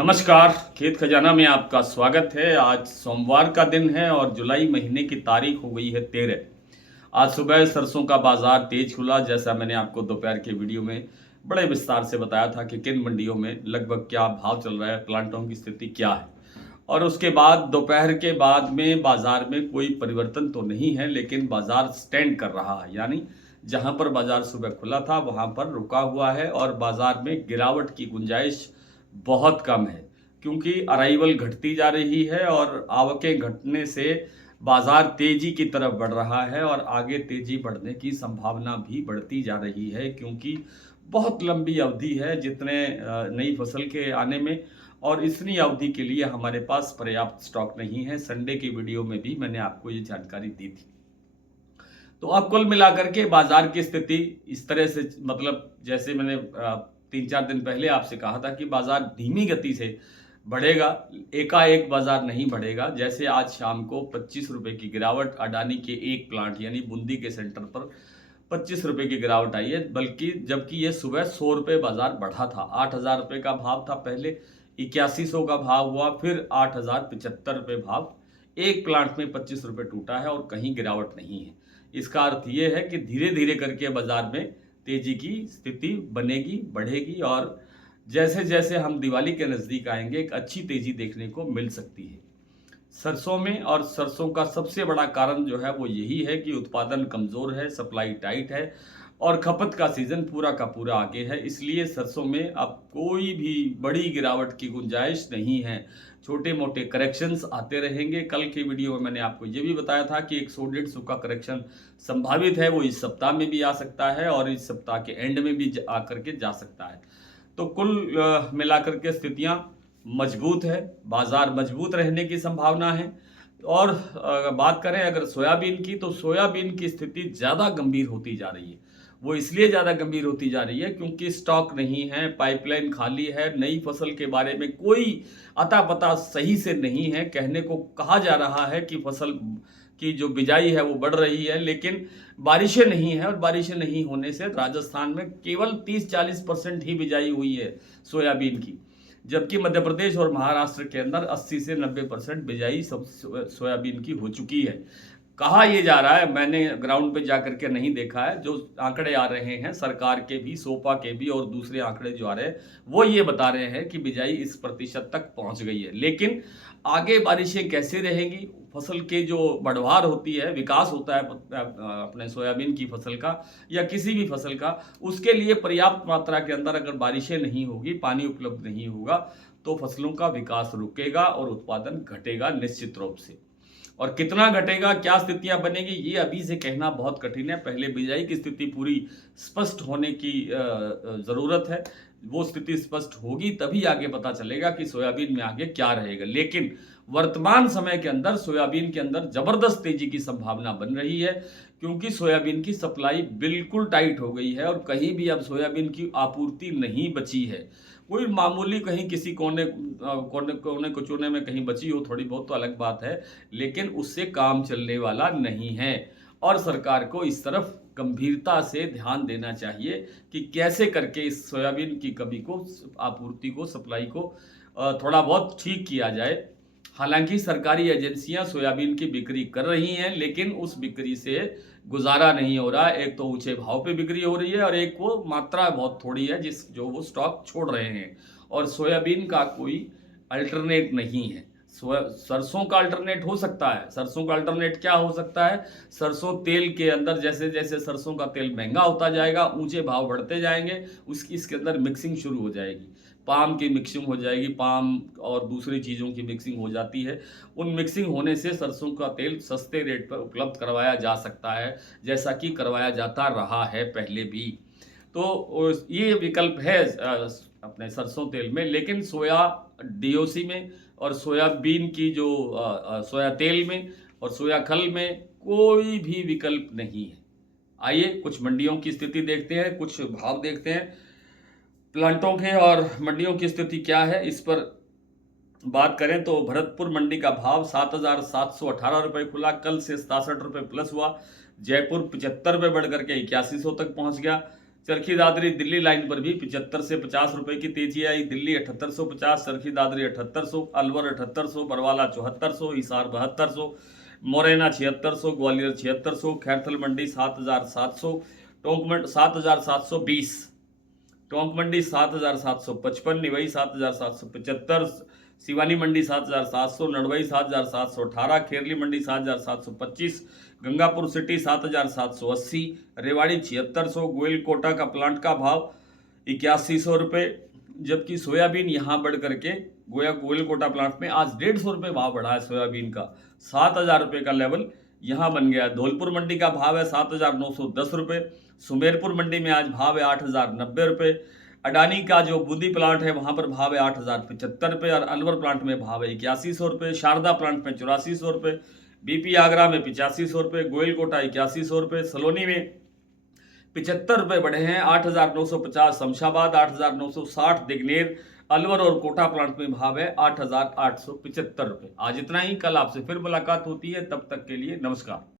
नमस्कार। खेत खजाना में आपका स्वागत है। आज सोमवार का दिन है और जुलाई महीने की तारीख हो गई है 13। आज सुबह सरसों का बाजार तेज खुला। जैसा मैंने आपको दोपहर के वीडियो में बड़े विस्तार से बताया था कि किन मंडियों में लगभग क्या भाव चल रहा है, प्लांटों की स्थिति क्या है। और उसके बाद दोपहर के बाद में बाजार में कोई परिवर्तन तो नहीं है, लेकिन बाजार स्टैंड कर रहा है, यानी जहां पर बाजार सुबह खुला था वहां पर रुका हुआ है और बाजार में गिरावट की गुंजाइश बहुत कम है, क्योंकि अराइवल घटती जा रही है और आवकें घटने से बाजार तेजी की तरफ बढ़ रहा है और आगे तेजी बढ़ने की संभावना भी बढ़ती जा रही है, क्योंकि बहुत लंबी अवधि है जितने नई फसल के आने में, और इतनी अवधि के लिए हमारे पास पर्याप्त स्टॉक नहीं है। संडे की वीडियो में भी मैंने आपको ये जानकारी दी थी। तो अब कुल मिलाकर के बाजार की स्थिति इस तरह से, मतलब जैसे मैंने 3-4 दिन पहले आपसे कहा था कि बाजार धीमी गति से बढ़ेगा, एकाएक बाजार नहीं बढ़ेगा। जैसे आज शाम को 25 रुपए की गिरावट अडानी के एक प्लांट यानी बूंदी के सेंटर पर 25 रुपए की गिरावट आई है, बल्कि जबकि ये सुबह 100 रुपए बाजार बढ़ा था। 8,000 रुपए का भाव था पहले, 8100 का भाव हुआ, फिर 8,075 रुपए भाव। एक प्लांट में 25 रुपए टूटा है और कहीं गिरावट नहीं है। इसका अर्थ ये है कि धीरे धीरे करके बाजार में तेजी की स्थिति बनेगी, बढ़ेगी, और जैसे जैसे हम दिवाली के नज़दीक आएंगे एक अच्छी तेजी देखने को मिल सकती है सरसों में। और सरसों का सबसे बड़ा कारण जो है वो यही है कि उत्पादन कमज़ोर है, सप्लाई टाइट है और खपत का सीज़न पूरा का पूरा आगे है। इसलिए सरसों में अब कोई भी बड़ी गिरावट की गुंजाइश नहीं है। छोटे मोटे करेक्शंस आते रहेंगे। कल की वीडियो में मैंने आपको ये भी बताया था कि 100-150 का करेक्शन संभावित है, वो इस सप्ताह में भी आ सकता है और इस सप्ताह के एंड में भी आकर के जा सकता है। तो कुल मिलाकर के स्थितियां मजबूत है, बाजार मजबूत रहने की संभावना है। और बात करें अगर सोयाबीन की, तो सोयाबीन की स्थिति ज़्यादा गंभीर होती जा रही है। वो इसलिए ज़्यादा गंभीर होती जा रही है क्योंकि स्टॉक नहीं है, पाइपलाइन खाली है, नई फसल के बारे में कोई अता पता सही से नहीं है। कहने को कहा जा रहा है कि फसल की जो बिजाई है वो बढ़ रही है, लेकिन बारिशें नहीं है, और बारिशें नहीं होने से राजस्थान में केवल 30-40% ही बिजाई हुई है सोयाबीन की, जबकि मध्य प्रदेश और महाराष्ट्र के अंदर 80 से 90% बिजाई सब सोयाबीन की हो चुकी है। कहा यह जा रहा है, मैंने ग्राउंड पे जाकर के नहीं देखा है, जो आंकड़े आ रहे हैं सरकार के भी, सोपा के भी और दूसरे आंकड़े जो आ रहे हैं वो ये बता रहे हैं कि बिजाई इस प्रतिशत तक पहुंच गई है। लेकिन आगे बारिशें कैसे रहेंगी, फसल के जो बढ़वार होती है, विकास होता है अपने सोयाबीन की फसल का या किसी भी फसल का, उसके लिए पर्याप्त मात्रा के अंदर अगर बारिशें नहीं होगी, पानी उपलब्ध नहीं होगा, तो फसलों का विकास रुकेगा और उत्पादन घटेगा निश्चित रूप से। और कितना घटेगा, क्या स्थितियां बनेगी, ये अभी से कहना बहुत कठिन है। पहले बिजाई की स्थिति पूरी स्पष्ट होने की ज़रूरत है। वो स्थिति स्पष्ट होगी तभी आगे पता चलेगा कि सोयाबीन में आगे क्या रहेगा। लेकिन वर्तमान समय के अंदर सोयाबीन के अंदर ज़बरदस्त तेजी की संभावना बन रही है, क्योंकि सोयाबीन की सप्लाई बिल्कुल टाइट हो गई है और कहीं भी अब सोयाबीन की आपूर्ति नहीं बची है। कोई मामूली कहीं किसी कोने कोने कोने कुचोने में कहीं बची हो थोड़ी बहुत तो अलग बात है, लेकिन उससे काम चलने वाला नहीं है। और सरकार को इस तरफ गंभीरता से ध्यान देना चाहिए कि कैसे करके इस सोयाबीन की कमी को, आपूर्ति को, सप्लाई को थोड़ा बहुत ठीक किया जाए। हालांकि सरकारी एजेंसियां सोयाबीन की बिक्री कर रही हैं, लेकिन उस बिक्री से गुजारा नहीं हो रहा। एक तो ऊंचे भाव पे बिक्री हो रही है और एक वो मात्रा बहुत थोड़ी है जो वो स्टॉक छोड़ रहे हैं। और सोयाबीन का कोई अल्टरनेट नहीं है। सरसों का अल्टरनेट हो सकता है। सरसों का अल्टरनेट क्या हो सकता है, सरसों तेल के अंदर जैसे जैसे सरसों का तेल महंगा होता जाएगा, ऊंचे भाव बढ़ते जाएंगे, उसकी इसके अंदर मिक्सिंग शुरू हो जाएगी, पाम की मिक्सिंग हो जाएगी, पाम और दूसरी चीज़ों की मिक्सिंग हो जाती है। उन मिक्सिंग होने से सरसों का तेल सस्ते रेट पर उपलब्ध करवाया जा सकता है, जैसा कि करवाया जाता रहा है पहले भी। तो ये विकल्प है अपने सरसों तेल में। लेकिन सोया डीओसी में और सोयाबीन की जो सोया तेल में और सोया खल में कोई भी विकल्प नहीं है। आइए कुछ मंडियों की स्थिति देखते हैं, कुछ भाव देखते हैं प्लांटों के, और मंडियों की स्थिति क्या है इस पर बात करें तो भरतपुर मंडी का भाव 7,718 रुपये खुला, कल से 67 रुपये प्लस हुआ। जयपुर 75 रुपये बढ़ करके 8100 तक पहुंच गया। चरखी दादरी दिल्ली लाइन पर भी 75 से 50 रुपए की तेजी आई। दिल्ली 7850, चरखी दादरी 7800, अलवर 7800, बरवाला 7400, हिसार 7200, मोरैना 7600, ग्वालियर 7600, खैरथल मंडी 7700, टोंक 7720, टोंक मंडी 7755, निवई 7775, सिवानी मंडी 7700, नड़वई 7718, खेरली मंडी 7725, गंगापुर सिटी 7780, रेवाड़ी 7600, गोयल का प्लांट का भाव 8100 रुपये, जबकि सोयाबीन यहाँ बढ़ करके गोयल प्लांट में आज 150 रुपये भाव बढ़ा है सोयाबीन का। 7000 रुपये का लेवल यहाँ बन गया है। धौलपुर मंडी का भाव है 7910 रुपये, सुमेरपुर मंडी में आज भाव है 8090 रुपये, अडानी का जो बूंदी प्लांट है वहां पर भाव है 8075 रुपये और अलवर प्लांट में भाव है 8100 रुपये, शारदा प्लांट में 8400 रुपये, बीपी आगरा में 8500 रुपये, गोयल कोटा 8100 रुपये, सलोनी में 75 रुपये बढ़े हैं 8950, शमशाबाद 8960, दिग्नेर, अलवर और कोटा प्लांट में भाव है 8875 रुपये। आज इतना ही, कल आपसे फिर मुलाकात होती है, तब तक के लिए नमस्कार।